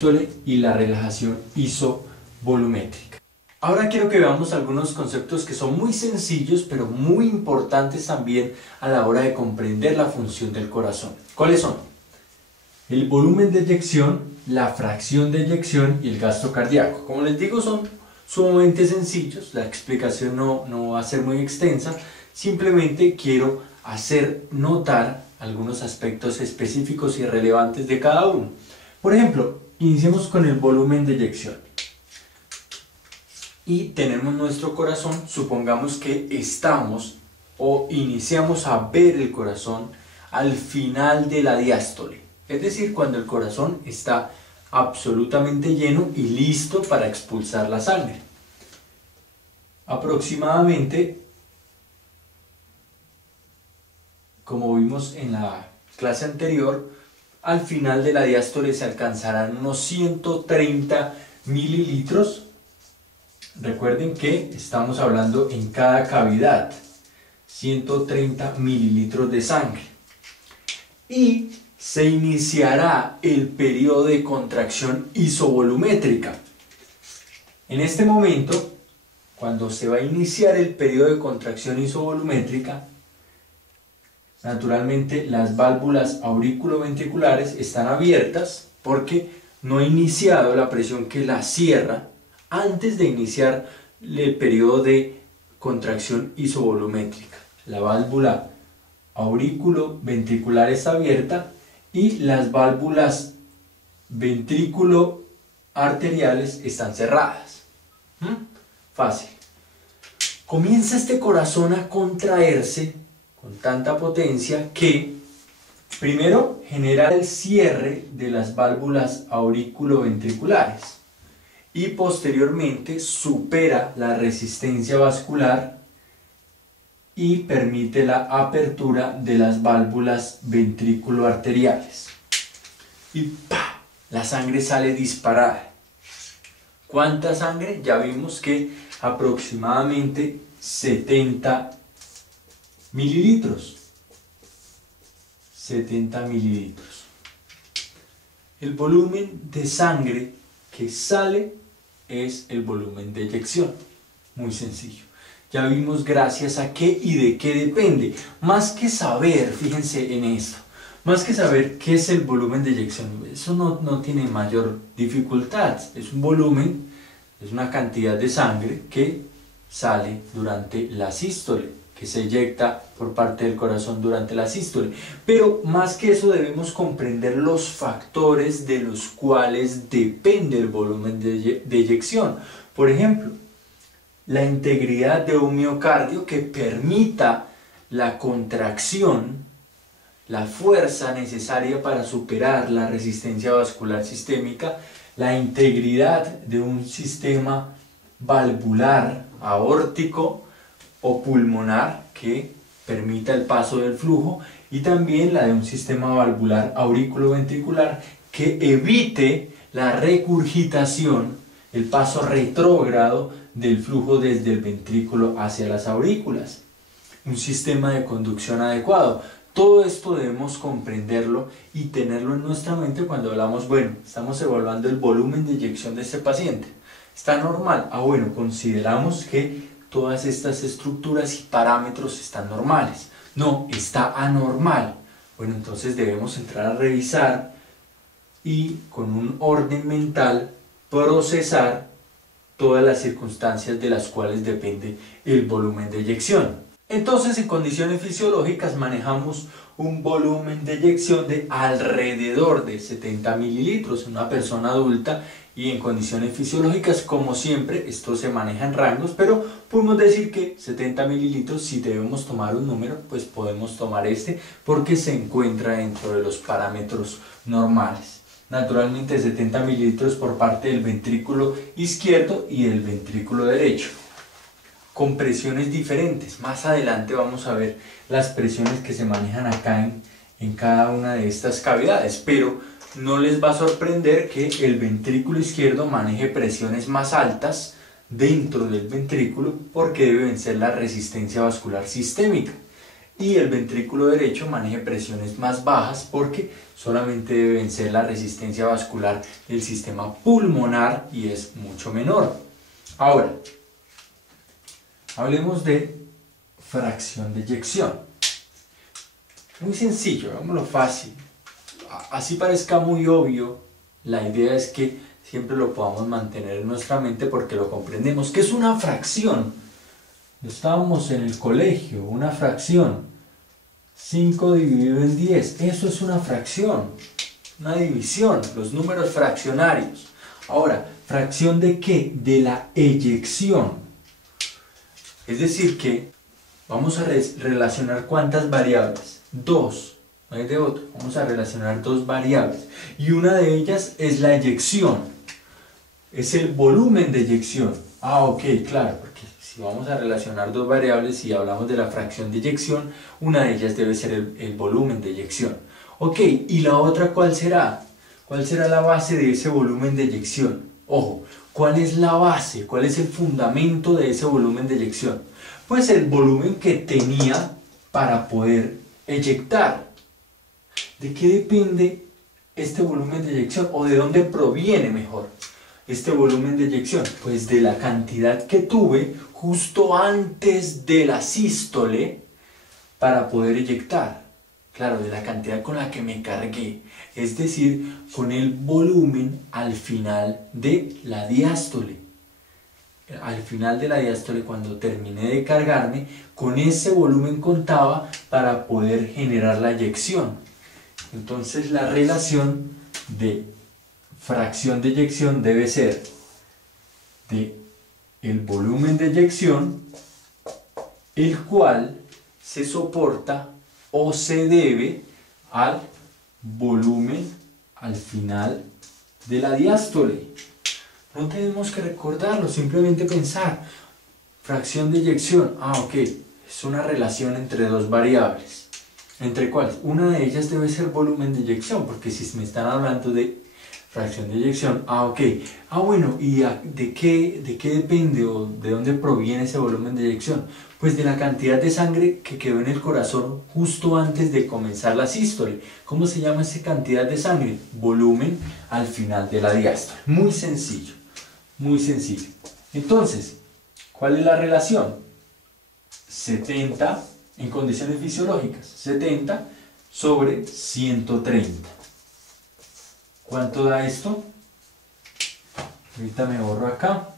y la relajación isovolumétrica. Ahora quiero que veamos algunos conceptos que son muy sencillos pero muy importantes también a la hora de comprender la función del corazón. ¿Cuáles son? El volumen de eyección, la fracción de eyección y el gasto cardíaco. Como les digo, son sumamente sencillos, la explicación no va a ser muy extensa, simplemente quiero hacer notar algunos aspectos específicos y relevantes de cada uno. Por ejemplo, iniciemos con el volumen de eyección. Y tenemos nuestro corazón, supongamos que estamos o iniciamos a ver el corazón al final de la diástole. Es decir, cuando el corazón está absolutamente lleno y listo para expulsar la sangre. Aproximadamente, como vimos en la clase anterior, al final de la diástole se alcanzarán unos 130 mililitros. Recuerden que estamos hablando en cada cavidad, 130 mililitros de sangre. Y se iniciará el periodo de contracción isovolumétrica. En este momento, cuando se va a iniciar el periodo de contracción isovolumétrica, naturalmente las válvulas auriculoventriculares están abiertas porque no ha iniciado la presión que la cierra antes de iniciar el periodo de contracción isovolumétrica. La válvula auriculoventricular está abierta y las válvulas ventrículo-arteriales están cerradas. Fácil. Comienza este corazón a contraerse con tanta potencia que primero genera el cierre de las válvulas auriculoventriculares y posteriormente supera la resistencia vascular y permite la apertura de las válvulas ventrículo-arteriales. Y ¡pah! La sangre sale disparada. ¿Cuánta sangre? Ya vimos que aproximadamente 70 mililitros. 70 mililitros. El volumen de sangre que sale es el volumen de eyección. Muy sencillo. Ya vimos gracias a qué y de qué depende. Más que saber, fíjense en esto, más que saber qué es el volumen de eyección, eso no tiene mayor dificultad. Es un volumen, es una cantidad de sangre que sale durante la sístole, que se eyecta por parte del corazón durante la sístole. Pero más que eso debemos comprender los factores de los cuales depende el volumen de eyección. Por ejemplo, la integridad de un miocardio que permita la contracción, la fuerza necesaria para superar la resistencia vascular sistémica, la integridad de un sistema valvular aórtico o pulmonar que permita el paso del flujo, y también la de un sistema valvular auriculoventricular que evite la regurgitación, el paso retrógrado del flujo desde el ventrículo hacia las aurículas, un sistema de conducción adecuado. Todo esto debemos comprenderlo y tenerlo en nuestra mente cuando hablamos, bueno, estamos evaluando el volumen de eyección de este paciente. ¿Está normal? Bueno, consideramos que todas estas estructuras y parámetros están normales. No, está anormal. Bueno, entonces debemos entrar a revisar y con un orden mental procesar todas las circunstancias de las cuales depende el volumen de eyección. Entonces, en condiciones fisiológicas manejamos un volumen de eyección de alrededor de 70 mililitros en una persona adulta, y en condiciones fisiológicas, como siempre, esto se maneja en rangos, pero podemos decir que 70 mililitros, si debemos tomar un número, pues podemos tomar este porque se encuentra dentro de los parámetros normales. Naturalmente 70 mililitros por parte del ventrículo izquierdo y el ventrículo derecho, con presiones diferentes. Más adelante vamos a ver las presiones que se manejan acá en cada una de estas cavidades, pero no les va a sorprender que el ventrículo izquierdo maneje presiones más altas dentro del ventrículo porque debe vencer la resistencia vascular sistémica. y el ventrículo derecho maneje presiones más bajas porque solamente debe vencer la resistencia vascular del sistema pulmonar y es mucho menor. Ahora, hablemos de fracción de eyección. Muy sencillo, hagámoslo fácil. Así parezca muy obvio, la idea es que siempre lo podamos mantener en nuestra mente porque lo comprendemos. ¿Qué es una fracción? Estábamos en el colegio, una fracción. 5 dividido en 10, eso es una fracción, una división, los números fraccionarios. Ahora, ¿fracción de qué? De la eyección. Es decir que vamos a relacionar ¿cuántas variables? 2, no hay de otro. Vamos a relacionar 2 variables y una de ellas es la eyección, es el volumen de eyección. Ok, claro, porque si vamos a relacionar 2 variables y hablamos de la fracción de eyección, una de ellas debe ser el volumen de eyección. Ok, ¿y la otra cuál será? ¿Cuál será la base de ese volumen de eyección? Ojo, ¿cuál es la base? ¿Cuál es el fundamento de ese volumen de eyección? Pues el volumen que tenía para poder eyectar. ¿De qué depende este volumen de eyección? ¿O de dónde proviene mejor este volumen de eyección? Pues de la cantidad que tuve justo antes de la sístole para poder eyectar. Claro, de la cantidad con la que me cargué, es decir, con el volumen al final de la diástole. Al final de la diástole, cuando terminé de cargarme, con ese volumen contaba para poder generar la eyección. Entonces la relación de fracción de eyección debe ser de el volumen de eyección, el cual se soporta o se debe al volumen al final de la diástole. No tenemos que recordarlo, simplemente pensar. Fracción de eyección, ok, es una relación entre 2 variables. ¿Entre cuáles? Una de ellas debe ser volumen de eyección, porque si me están hablando de fracción de eyección, ok. Bueno, ¿y de qué depende o de dónde proviene ese volumen de eyección? Pues de la cantidad de sangre que quedó en el corazón justo antes de comenzar la sístole. ¿Cómo se llama esa cantidad de sangre? Volumen al final de la diástole. Muy sencillo, muy sencillo. Entonces, ¿cuál es la relación? 70 en condiciones fisiológicas, 70 sobre 130. ¿Cuánto da esto? Ahorita me borro acá.